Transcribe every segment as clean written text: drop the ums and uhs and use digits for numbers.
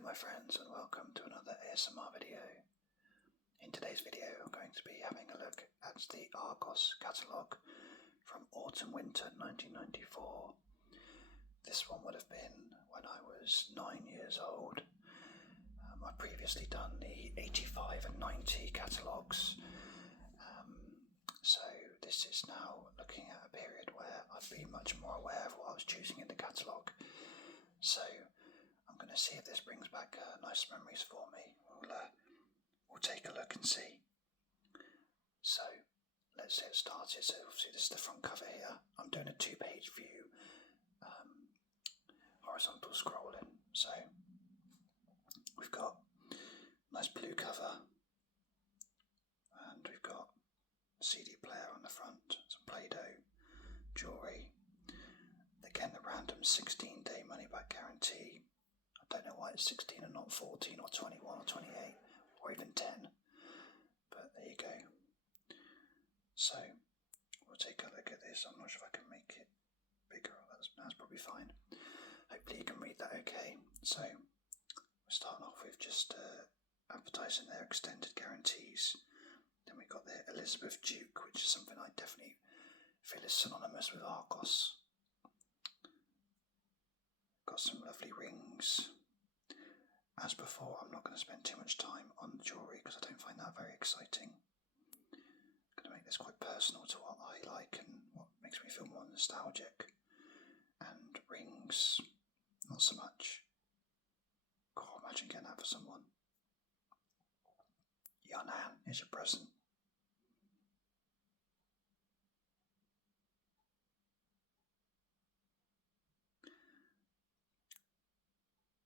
Hello my friends and welcome to another ASMR video. In today's video I'm going to be having a look at the Argos Catalogue from Autumn-Winter 1994. This one would have been when I was 9 years old. I've previously done the 85 and 90 catalogues, so this is now looking at a period where I've been much more aware of what I was choosing in the catalogue. So I'm going to see if this brings back nice memories for me. We'll take a look and see. So let's get started. So obviously this is the front cover here. I'm doing a 2-page view, horizontal scrolling. So we've got a nice blue cover, and we've got a CD player on the front, some Play-Doh, jewellery. Again, the random 16-day money-back guarantee. I don't know why it's 16 and not 14 or 21 or 28 or even 10, but there you go. So we'll take a look at this. I'm not sure if I can make it bigger. That's probably fine. Hopefully you can read that okay. So we're starting off with just advertising their extended guarantees. Then we've got the Elizabeth Duke, which is something I definitely feel is synonymous with Argos. Got some lovely rings. As before, I'm not going to spend too much time on the jewellery because I don't find that very exciting. I'm going to make this quite personal to what I like and what makes me feel more nostalgic. And rings, not so much. God, imagine getting that for someone. Yanan, here's your present.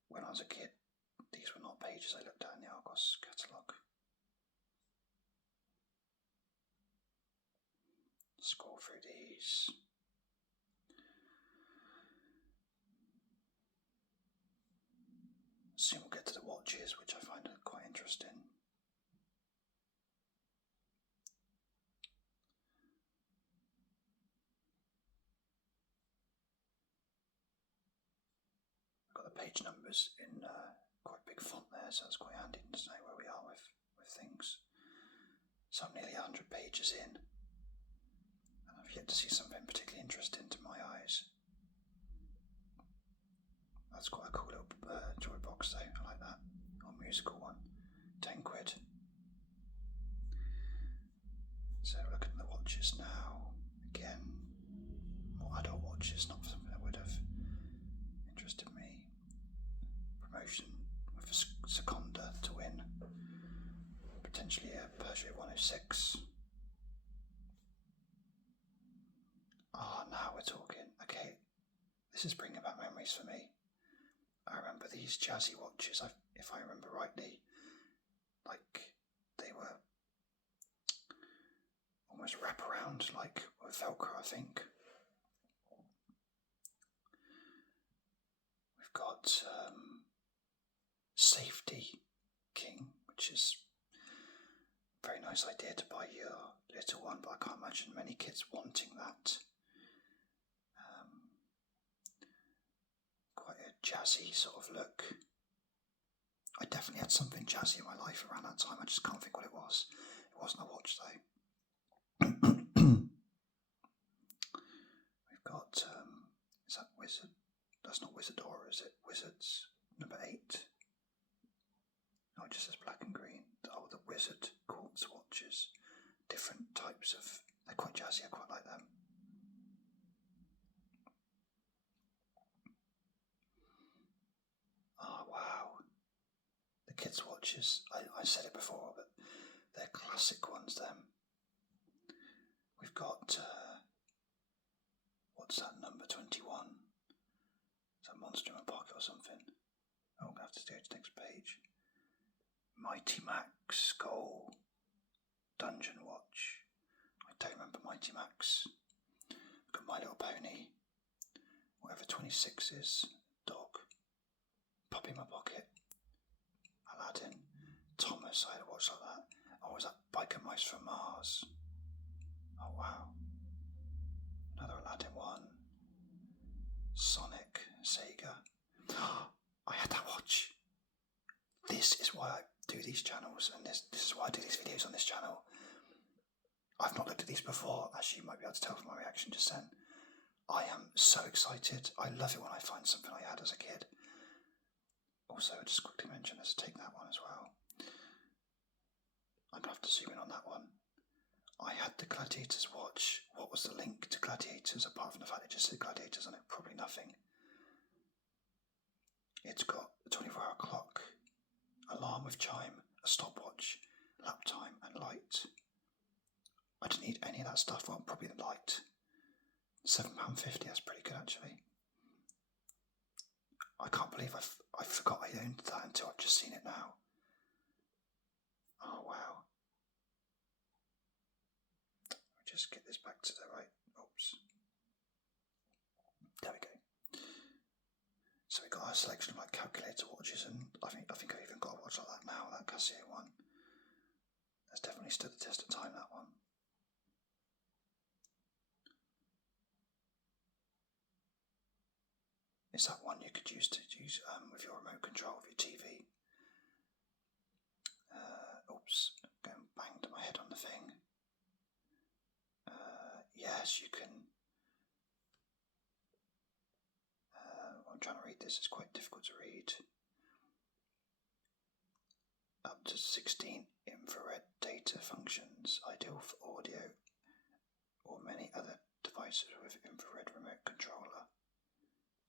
When I was a kid, these were not pages I looked at in the Argos Catalogue. Scroll through these. Soon we'll get to the watches, which I find quite interesting. I've got the page numbers in quite big font there, so it's quite handy to know where we are with things. So I'm nearly 100 pages in, and I've yet to see something particularly interesting to my eyes. That's quite a cool little joy box though, I like that. Or musical one, 10 quid. So looking at the watches now, again, more adult watches, not something that would have interested me. Promotion with a Seconda to win, potentially a Peugeot 106. Now we're talking. Okay, this is bringing back memories for me. I remember these jazzy watches, if I remember rightly, like they were almost wraparound, like with Velcro, I think. We've got Safety King, which is a very nice idea to buy your little one, but I can't imagine many kids wanting that. Quite a jazzy sort of look. I definitely had something jazzy in my life around that time. I just can't think what it was. It wasn't a watch though. We've got, is that Wizard? That's not Wizardora, is it? Wizards, number 8. Oh, it just says black and green. Oh, the Wizard quartz watches. Different types of, they're quite jazzy, I quite like them. Oh, wow. The kids' watches, I said it before, but they're classic ones, them. We've got, what's that, number 21? Is that Monster in my Pocket or something? Oh, I'm going to have to do it to the next page. Mighty Max Gold Dungeon Watch. I don't remember Mighty Max. We've got My Little Pony. Whatever 26 is. Dog. Puppy in My Pocket. Aladdin. Thomas, I had a watch like that. Oh, was that Biker Mice from Mars? Oh, wow. Another Aladdin one. Sonic. Sega. I had that watch. this is why I do these channels, and this is why I do these videos on this channel. I've not looked at these before, as you might be able to tell from my reaction just then. I am so excited. I love it when I find something I had as a kid. Also, I'll just quickly mention, let's take that one as well. I'm going to have to zoom in on that one. I had the Gladiators watch. What was the link to Gladiators, apart from the fact it just said Gladiators on it? Probably nothing. It's got a 24-hour clock, alarm with chime, a stopwatch, lap time and light. I didn't need any of that stuff. Well, probably the light. £7.50, that's pretty good actually. I can't believe I forgot I owned that until I've just seen it now. Oh wow. Let me just get this back to the right. Oops. There we go. So we've got a selection of like calculator watches, and I think I've even got a watch like that now, that Casio one. That's definitely stood the test of time, that one. Is that one you could use with your remote control of your TV? Oops, going banged my head on the thing. Yes, you can. I'm trying to read this, it's quite difficult to read. Up to 16 infrared data functions, ideal for audio or many other devices with infrared remote controller.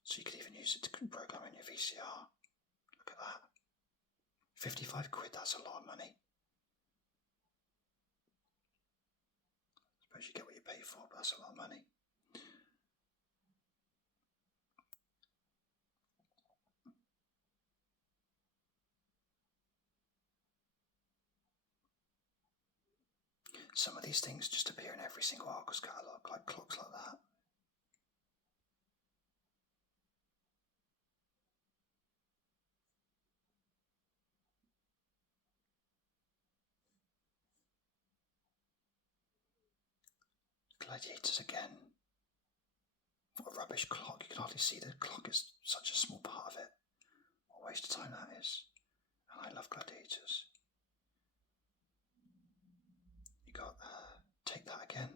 So you could even use it to program in your VCR. Look at that. 55 quid, that's a lot of money. I suppose you get what you pay for, but that's a lot of money. Some of these things just appear in every single Argos catalogue, like clocks like that. Gladiators again. What a rubbish clock. You can hardly see the clock is such a small part of it. What a waste of time that is. And I love Gladiators. You got, take that again.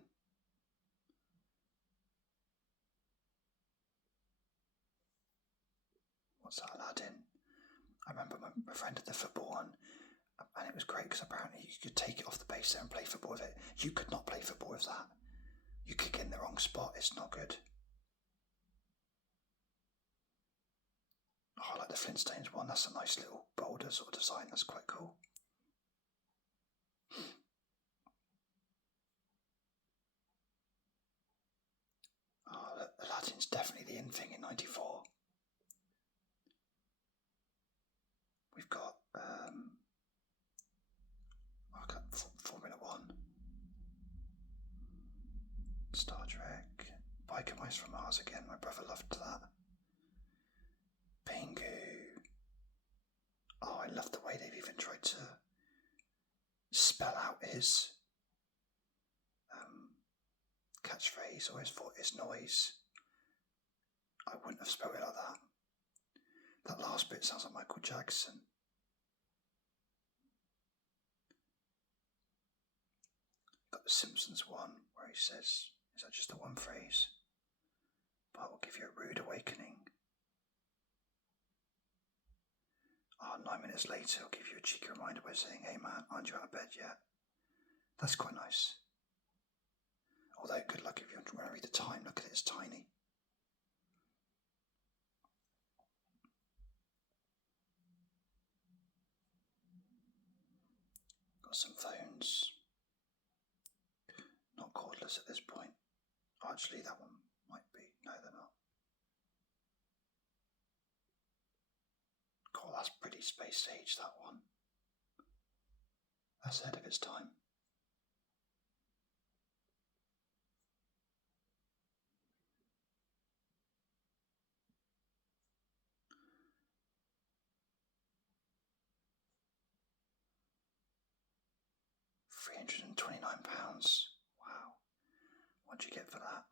What's that, Aladdin? I remember my friend had the football one, and it was great because apparently you could take it off the base there and play football with it. You could not play football with that. You kick it in the wrong spot, it's not good. Oh, I like the Flintstones one, that's a nice little boulder sort of design, that's quite cool. Oh, Aladdin's definitely the in thing in 94. We've got Formula 1, Star Trek, Biker Mice from Mars again, my brother loved that. Pingu. Oh, I love the way they've even tried to spell out his catchphrase or his noise. I wouldn't have spelled it like that. That last bit sounds like Michael Jackson. Got the Simpsons one where he says, is that just the one phrase? But I will give you a rude awakening. 9 minutes later, I'll give you a cheeky reminder by saying, hey man, aren't you out of bed yet? That's quite nice. Although, good luck if you want to read the time, look at it, it's tiny. Got some phones. Not cordless at this point. Actually, that one might be. No, they're not. God, that's pretty space age, that one. That's ahead of its time. £329. Wow. What'd you get for that?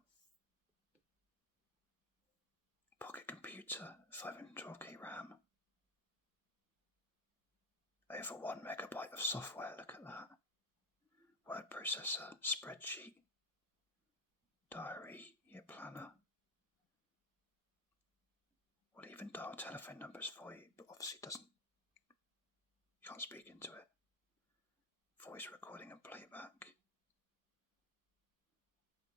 Pocket computer, 512k RAM. over 1 megabyte of software. Look at that. Word processor, spreadsheet, diary, year planner. Will even dial telephone numbers for you, but obviously doesn't. You can't speak into it. Voice recording and playback.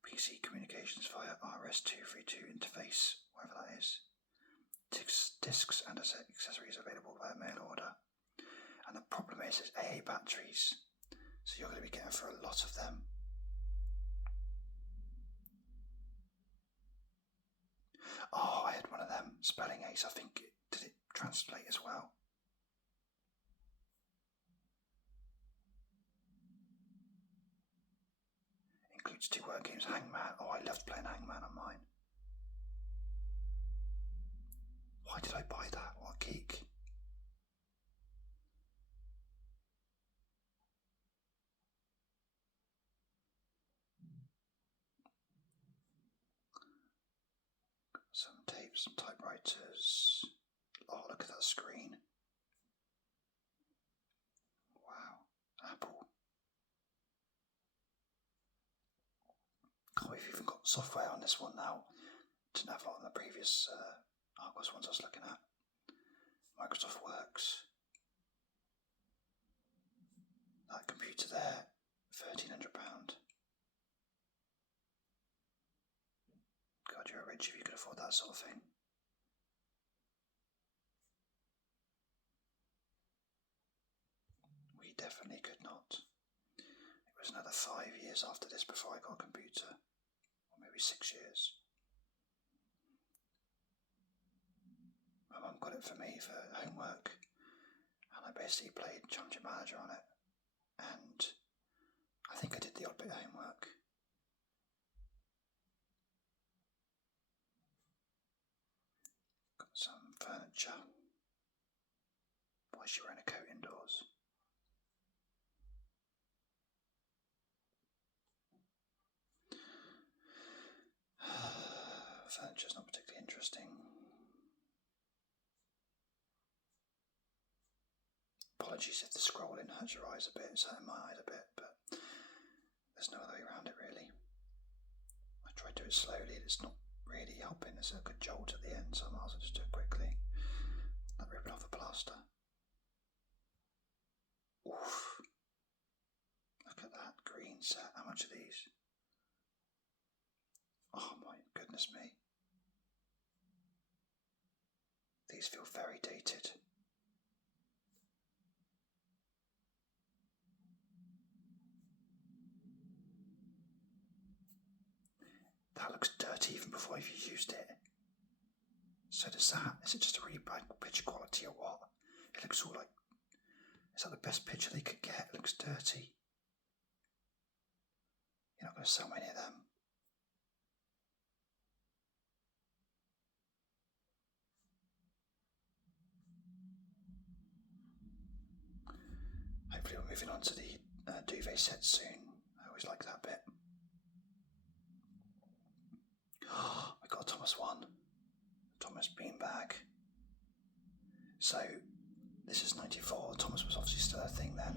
PC communications via RS-232 interface, whatever that is. Discs and accessories available via mail order. And the problem is AA batteries, so you're going to be getting for a lot of them. Oh, I had one of them, spelling Ace. I think did it translate as well? Includes 2 word games. Hangman. Oh, I loved playing Hangman on mine. Why did I buy that? What a geek. Some tapes, some typewriters. Oh, look at that screen. Wow. Apple. Oh, we've even got software on this one now. Didn't have a lot on the previous Argos ones I was looking at. Microsoft Works. That computer there, £1,300. God, you're rich if you could afford that sort of thing. We definitely could not. It was another 5 years after this before I got a computer. Or maybe 6 years. My mum got it for me for homework. And I basically played Challenge Manager on it. And I think I did the odd bit of homework. Got some furniture. Why is she wearing a coat indoors? Furniture's not particularly interesting. Apologies if the scrolling hurts your eyes a bit, it's hurting my eyes a bit, but there's no other way around it really. I tried to do it slowly and it's not really helping. There's a good jolt at the end, so I might as well just do it quickly. Not ripping off the plaster. Oof. Look at that green set. How much are these? Oh my goodness me. These feel very dated. That looks dirty even before you've used it. So does that. Is it just a really bad picture quality or what? It looks all like... Is that the best picture they could get? It looks dirty. You're not going to sell many of them. Hopefully we're moving on to the duvet set soon. I always like that bit. We got a Thomas one. Thomas beanbag. So, this is 94. Thomas was obviously still a thing then.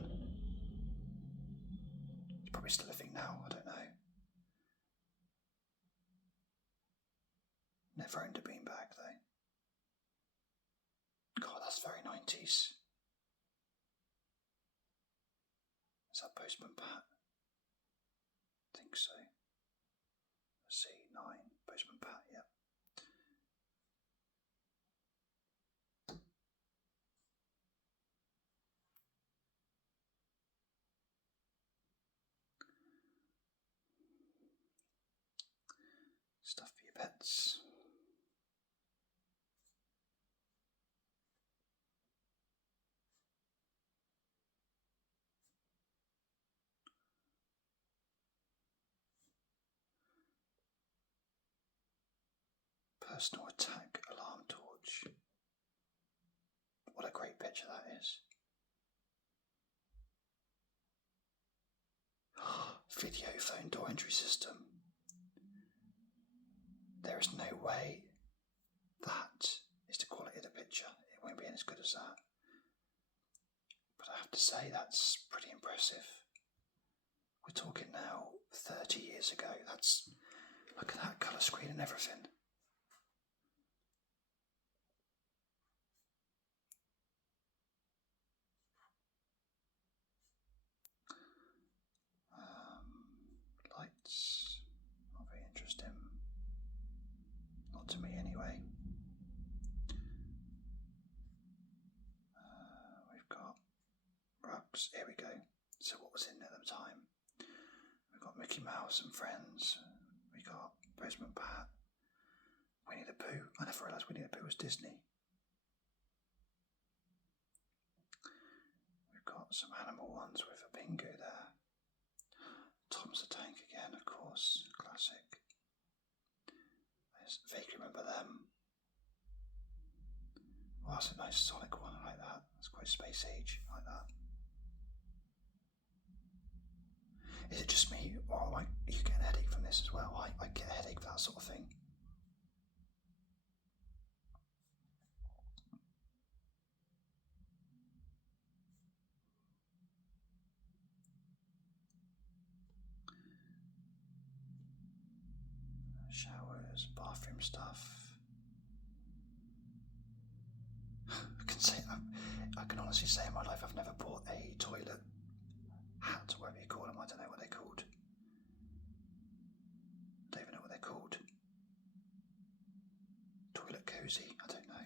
It's probably still a thing now, I don't know. Never owned a beanbag though. God, that's very 90s. Is that Postman Pat? I think so. C9, Postman Pat, yep. Stuff for your pets. Personal attack alarm torch. What a great picture that is. Video phone door entry system. There is no way that is the quality of the picture. It won't be as good as that. But I have to say, that's pretty impressive. We're talking now 30 years ago. Look at that colour screen and everything. Lights, not very interesting. Not to me anyway. We've got rugs. Here we go. So what was in there at the time? We've got Mickey Mouse and Friends. We got Postman Pat. Winnie the Pooh. I never realised Winnie the Pooh was Disney. We've got some animal ones with a Pingu there. Tom's the Tank again, of course. Classic. I vaguely remember them. Well, that's a nice Sonic one. I like that. That's quite space age. I like that. Is it just me, or are you getting a headache from this as well? I get a headache for that sort of thing. Showers, bathroom stuff. I can honestly say in my life I've never bought a toilet hat, or whatever you call them. I don't know what they're called. I don't even know what they're called. Toilet cozy, I don't know.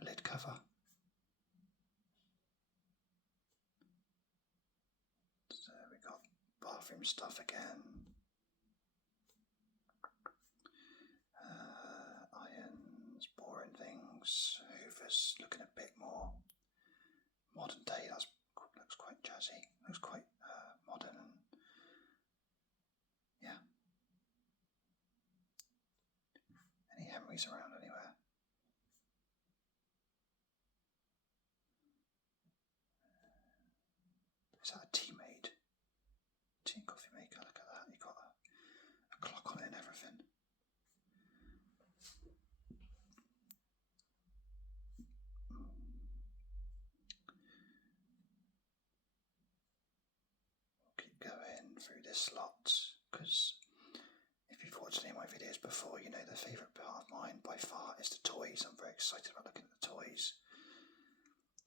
A lid cover. So we got bathroom stuff again. Irons, boring things. Hoovers looking a bit more modern day. Looks quite jazzy. Looks quite modern, and yeah. Any Henrys around anywhere? Is that a tea made? Tea and coffee maker. Look at that. You got a clock on it and everything. Going through this lot, because if you've watched any of my videos before, you know the favourite part of mine by far is the toys. I'm very excited about looking at the toys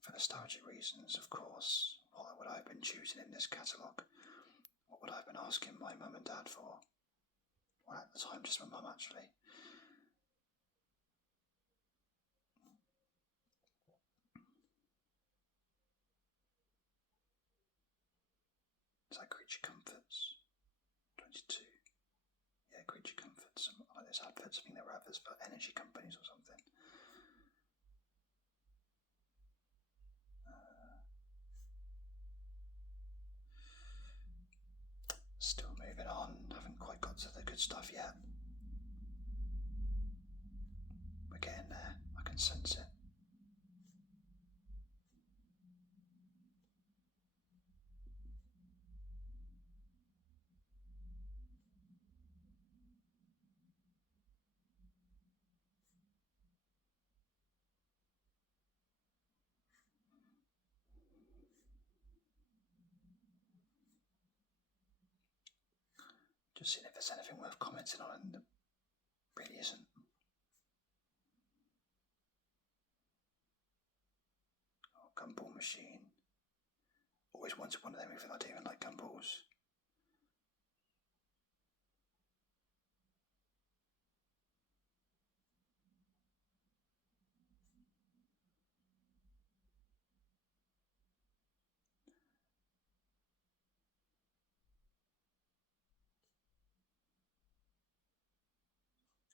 for nostalgic reasons, of course. What would I have been choosing in this catalogue? What would I have been asking my mum and dad for? Well, at the time, just my mum actually. Is that Creature Comforts? 22. Yeah, Creature Comforts. I like those adverts. I think they were adverts for energy companies or something. Still moving on. Haven't quite got to the good stuff yet. We're getting there. I can sense it. Just seeing if there's anything worth commenting on, and there really isn't. Oh, gumball machine. Always wanted one of them, even though I don't even like gumballs.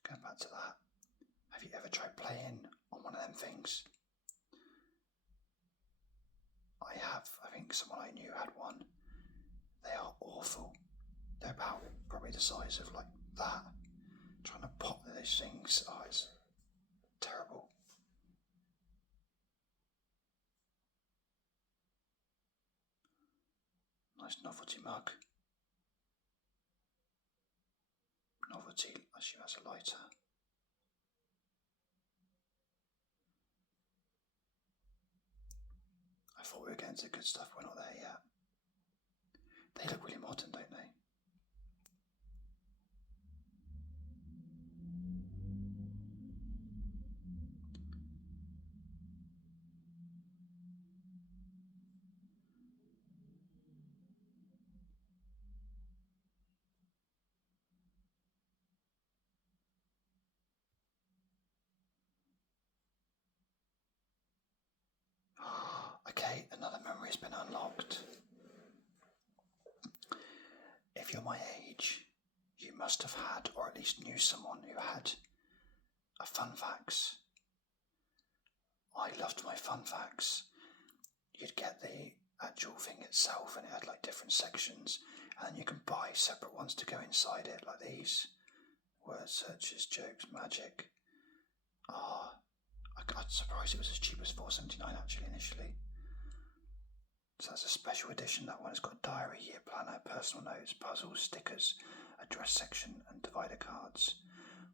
Going back to that, have you ever tried playing on one of them things? I have. I think someone I knew had one. They are awful. They're about probably the size of like that. Trying to pop those things, oh, it's terrible. Nice novelty mug. Novelty, she has a lighter. I thought we were getting to the good stuff, we're not there yet. They look really modern, don't they? Okay, another memory has been unlocked. If you're my age, you must have had, or at least knew someone who had, a fun facts. I loved my fun facts. You'd get the actual thing itself, and it had like different sections, and you can buy separate ones to go inside it, like these. Word searches, jokes, magic. I'm surprised it was as cheap as $4.79 actually initially. So that's a special edition. That one has got a diary, year planner, personal notes, puzzles, stickers, address section, and divider cards.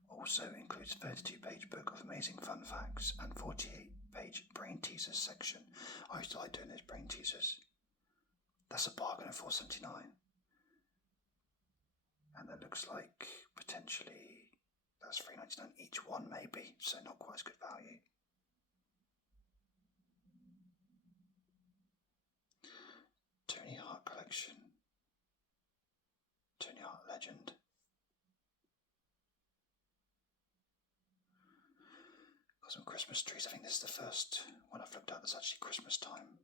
Also includes a 32-page book of amazing fun facts and 48-page brain teasers section. I used to like doing those brain teasers. That's a bargain at $4.79. And that looks like potentially that's $3.99 each one, maybe, so not quite as good value. Tony Hart collection. Tony Hart legend. Got some Christmas trees. I think this is the first one I've looked at that's actually Christmas time.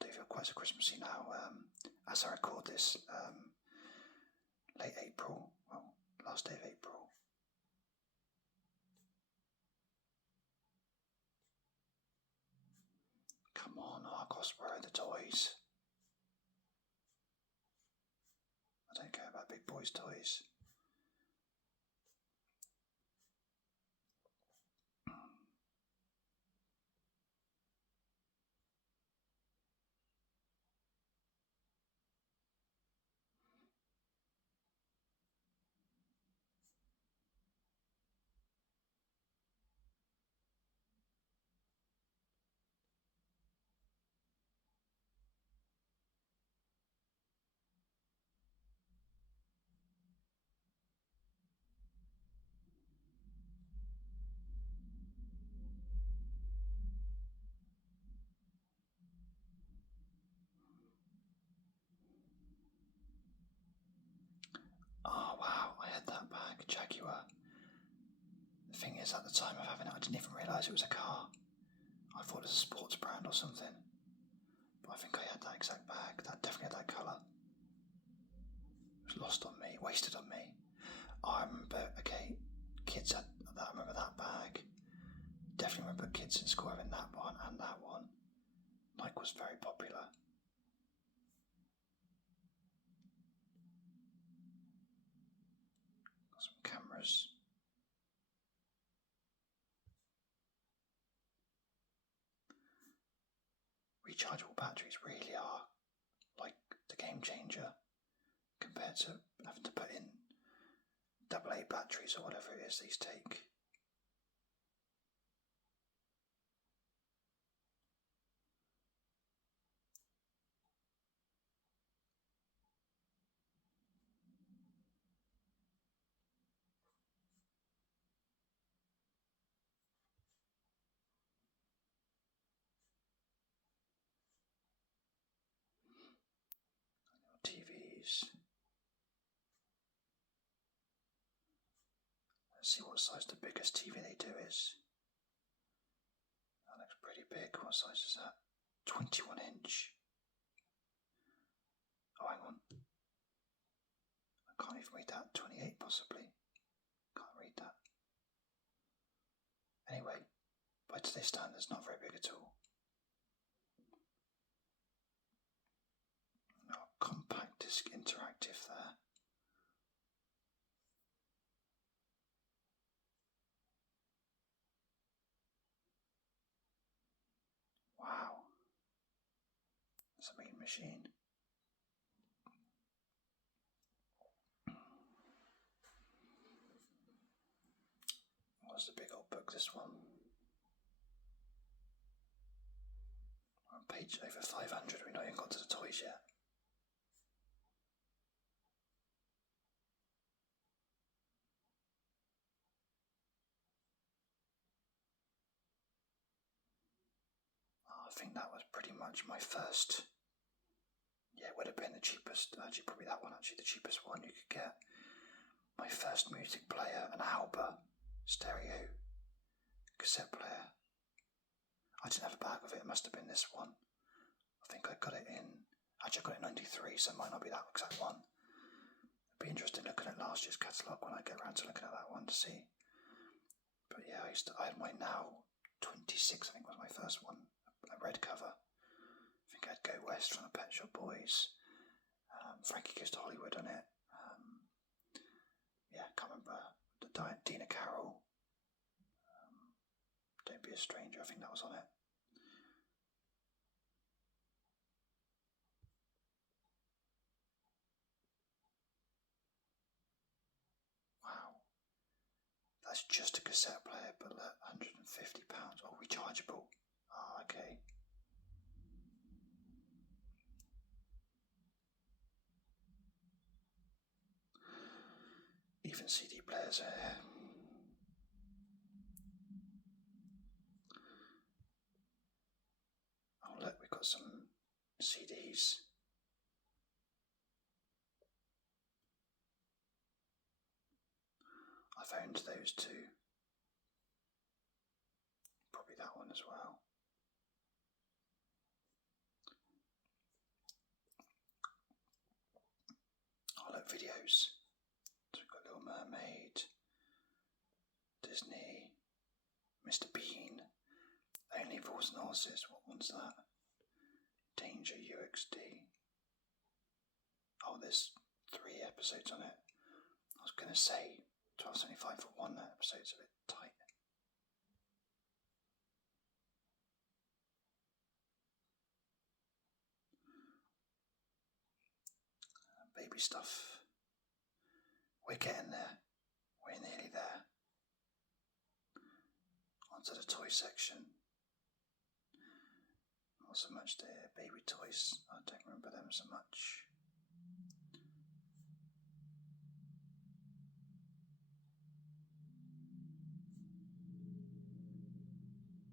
Do feel quite so Christmassy now. As I record this, late April. Well, last day of April. Come on, Argos, where are the toys? I don't care about big boys' toys. Oh wow, I had that bag, Jaguar. The thing is, at the time of having it, I didn't even realise it was a car. I thought it was a sports brand or something. But I think I had that exact bag, that definitely had that colour. It was lost on me, wasted on me. I remember, okay, kids had that, I remember that bag. Definitely remember kids in school having that one and that one. Nike was very popular. Got some cameras. Rechargeable batteries really are like the game changer compared to having to put in AA batteries or whatever it is these take. TVs. Let's see what size the biggest TV they do is. That looks pretty big. What size is that? 21 inch. Oh, hang on. I can't even read that. 28 possibly. Can't read that. Anyway, by today's standards, not very big at all. No, compact disc interactive there. Wow. That's a mean machine. What's the big old book, this one? page over 500. We've not even got to the toys yet. I think that was pretty much my first. Yeah, it would have been the cheapest. Actually, probably that one. Actually, the cheapest one you could get. My first music player, an Alba stereo cassette player. I didn't have a bag of it. It must have been this one. I think I got it in. Actually, I got it in '93, so it might not be that exact one. It'd be interesting looking at last year's catalogue when I get around to looking at that one to see. But yeah, I had my Now 26. I think was my first one. A red cover. I think I had Go West from the Pet Shop Boys. Frankie Goes to Hollywood on it. Yeah, can't remember. The Dina Carroll. Don't Be a Stranger. I think that was on it. Wow. That's just a cassette player, but look, £150. Oh, rechargeable. Oh, okay. Even CD players are here. Oh look, we've got some CDs. I've owned those too. Probably that one as well. Oh look, videos. So we've got Little Mermaid, Disney, Mr. Bean, Only Fools and Horses. What one's that? Danger UXD. Oh, there's 3 episodes on it. I was going to say $12.75 for one episode's a bit tight. Baby stuff. We're getting there. We're nearly there. Onto the toy section. Not so much the baby toys. I don't remember them so much.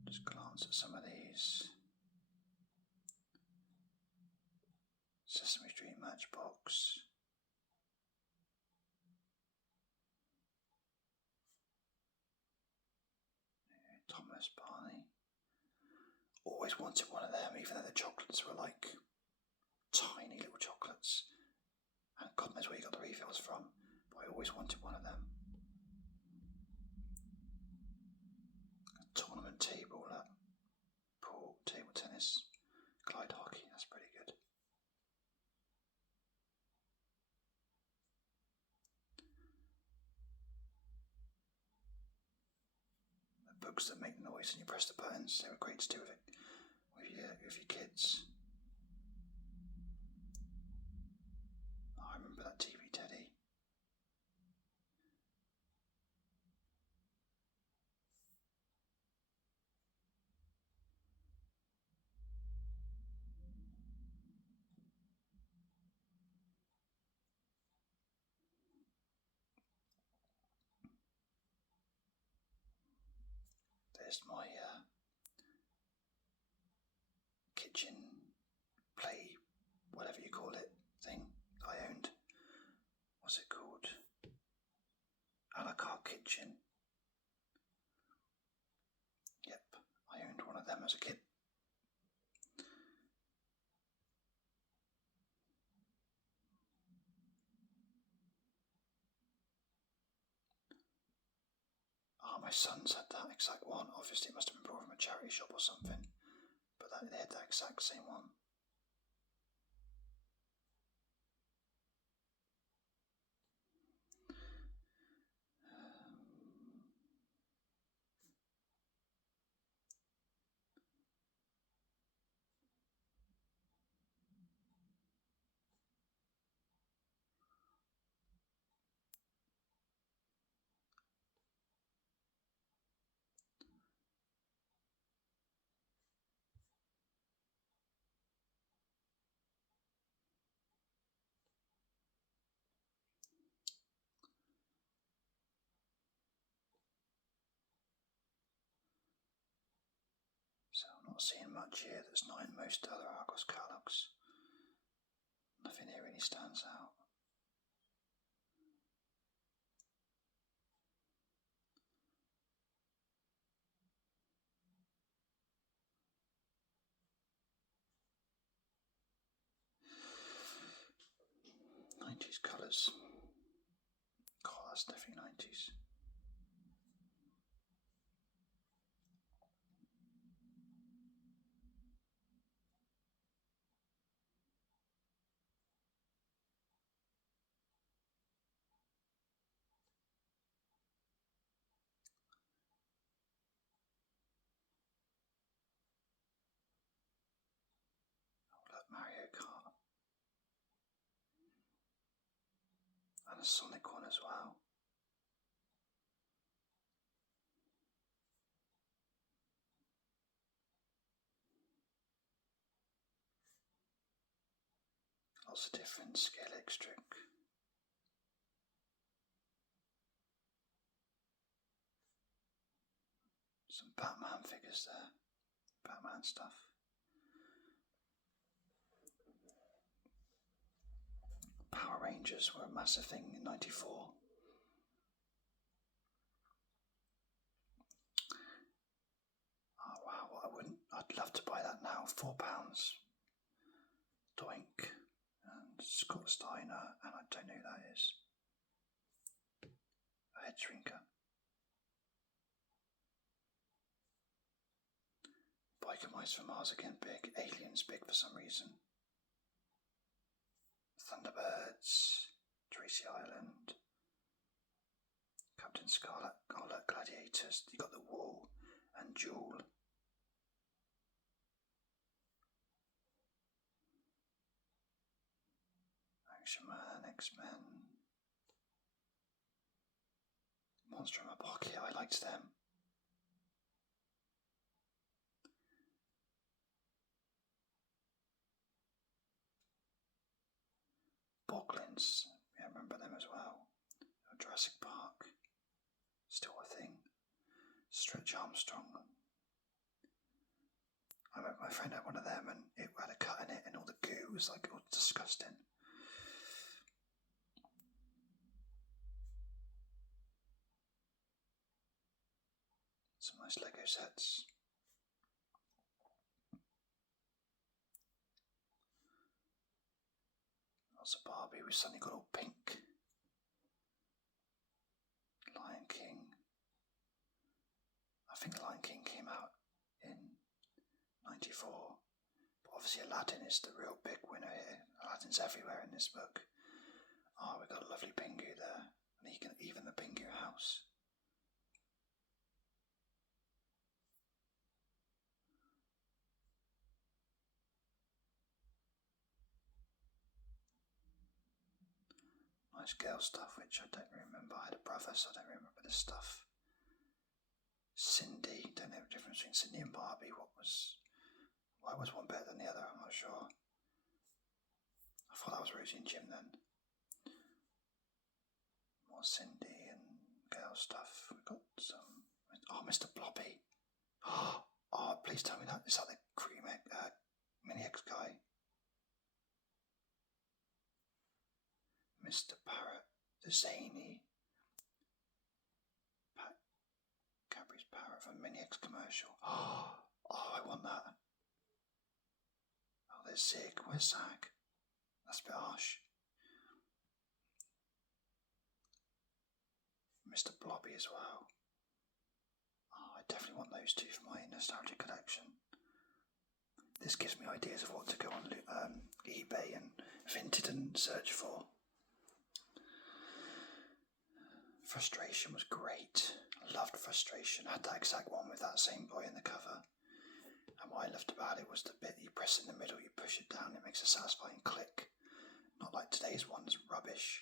Just glance at some of these. Sesame Street Matchbox. Thomas Barney. Always wanted one of them, even though the chocolates were like tiny little chocolates. And God knows where you got the refills from, but I always wanted one of them. A tournament table, pool, table tennis, Clyde hockey, that's pretty good. The books that make noise and you press the buttons, they were great to do with it, with your kids. Oh, I remember that TV Teddy. There's my kitchen play, whatever you call it, thing I owned. What's it called? A la carte kitchen. Yep, I owned one of them as a kid. Oh, my son's had that exact one. Obviously it must have been brought from a charity shop or something, but they had that exact same one. Not seeing much here that's not in most other Argos catalogues. Nothing here really stands out. '90s colours. God, that's definitely '90s. Oh, look, Mario Kart. And a Sonic one as well. Lots of different scale electric. Some Batman figures there. Batman stuff. Power Rangers were a massive thing in '94. Oh wow, I'd love to buy that now. £4. Doink. And Scott Steiner, and I don't know who that is. A head shrinker. Biker Mice from Mars again big. Aliens big for some reason. Thunderbirds. Tracy Island. Captain Scarlet. Oh look, Gladiators. You got the Wall and Jewel. Action Man, X-Men. Monster in my Pocket, I liked them. Boglins, yeah, I remember them as well. Jurassic Park, still a thing. Stretch Armstrong. I remember my friend had one of them and it had a cut in it and all the goo was like all disgusting. Some nice Lego sets. Lots of Barbie, we suddenly got all pink. Lion King. I think Lion King came out in '94. But obviously Aladdin is the real big winner here. Aladdin's everywhere in this book. Oh, we got a lovely Pingu there. And even the Pingu house. Nice girl stuff, which I don't remember. I had a brother, so I don't remember this stuff. Cindy, don't know the difference between Cindy and Barbie. Why was one better than the other? I'm not sure. I thought that was Rosie and Jim then. More Cindy and girl stuff. We've got some. Oh, Mr. Blobby. Oh, please tell me that. Is that the Cream Mini X guy? Mr. Parrot, the zany Cadbury's Parrot from Mini X commercial. Oh, I want that. Oh, there's Zig. Where's Zag? That's a bit harsh. Mr. Blobby as well. Oh, I definitely want those two for my nostalgia collection. This gives me ideas of what to go on eBay and Vinted and search for. Frustration was great. I loved Frustration. I had that exact one with that same boy in the cover. And what I loved about it was the bit you press in the middle, you push it down, it makes a satisfying click. Not like today's one's rubbish.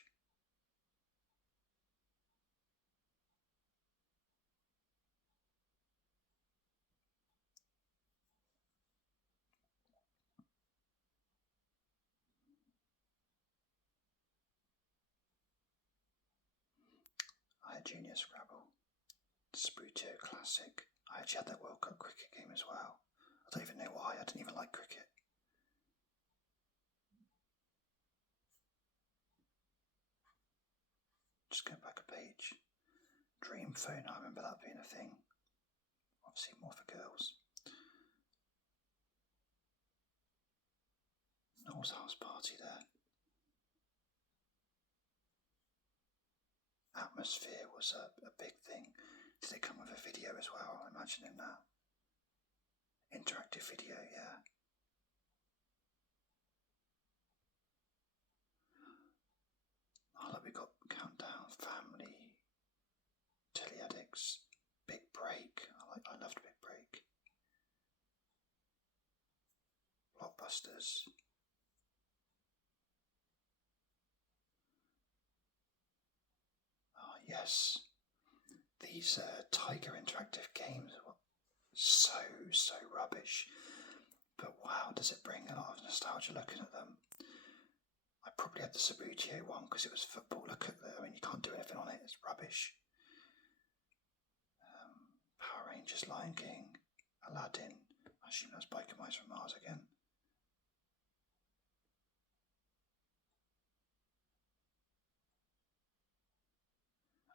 I had Junior Scrabble. Spruto Classic. I actually had that World Cup cricket game as well. I don't even know why. I didn't even like cricket. Just go back a page. Dream phone, I remember that being a thing. Obviously more for girls. Noel's house party there. Atmosphere was a big thing. Did it come with a video as well? I'm imagining now. Interactive video, yeah. Oh, look, we got Countdown, Family, Telly Addicts, Big Break. I loved Big Break. Blockbusters. Oh, yes. These Tiger interactive games were so rubbish. But wow, does it bring a lot of nostalgia looking at them. I probably had the Sabutio one because it was football. Look at that. I mean, you can't do anything on it. It's rubbish. Power Rangers, Lion King, Aladdin. I assume that's Biker Mice from Mars again.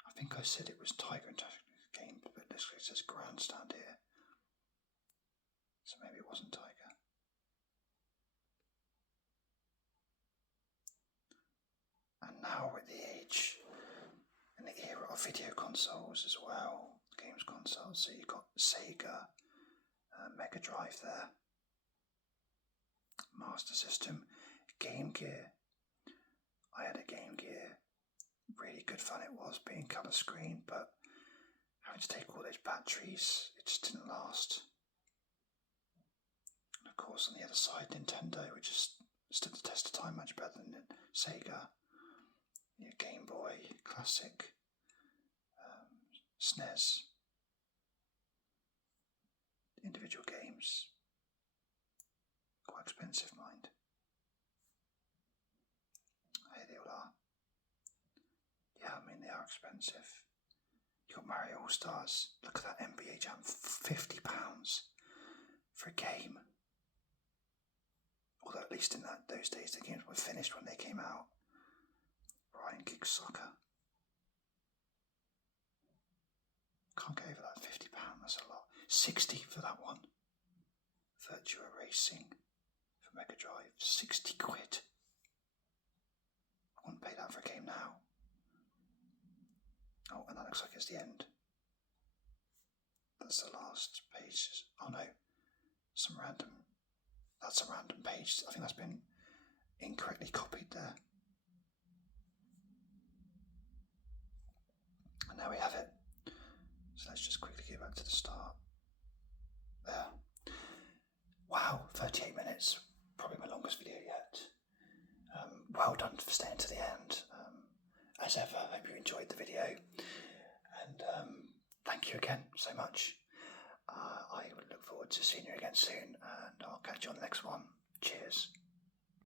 I think I said it was Tiger Interactive Games, but this says Grandstand here. So maybe it wasn't Tiger. And now we're at the age and the era of video consoles as well, games consoles. So you've got Sega, Mega Drive there, Master System, Game Gear. I had a Game Gear. Really good fun it was, being colour screen, but having to take all those batteries, it just didn't last. And of course, on the other side, Nintendo, which just stood the test of time much better than Sega. Game Boy, Classic, SNES, individual games, quite expensive, mind. Here they all are. Yeah, I mean, they are expensive. You got Mario All Stars. Look at that NBA Jam, £50 for a game. Although at least in those days the games were finished when they came out. Ryan Giggs Soccer. Can't go over that £50, that's a lot. 60 for that one. Virtua Racing for Mega Drive, 60 quid. I wouldn't pay that for a game now. Oh, and that looks like it's the end. That's the last page. Oh no, that's a random page. I think that's been incorrectly copied there. And there we have it. So let's just quickly go back to the start. There. Wow, 38 minutes. Probably my longest video yet. Well done for staying to the end. As ever, I hope you enjoyed the video. And thank you again so much. I would look forward to seeing you again soon. And I'll catch you on the next one. Cheers.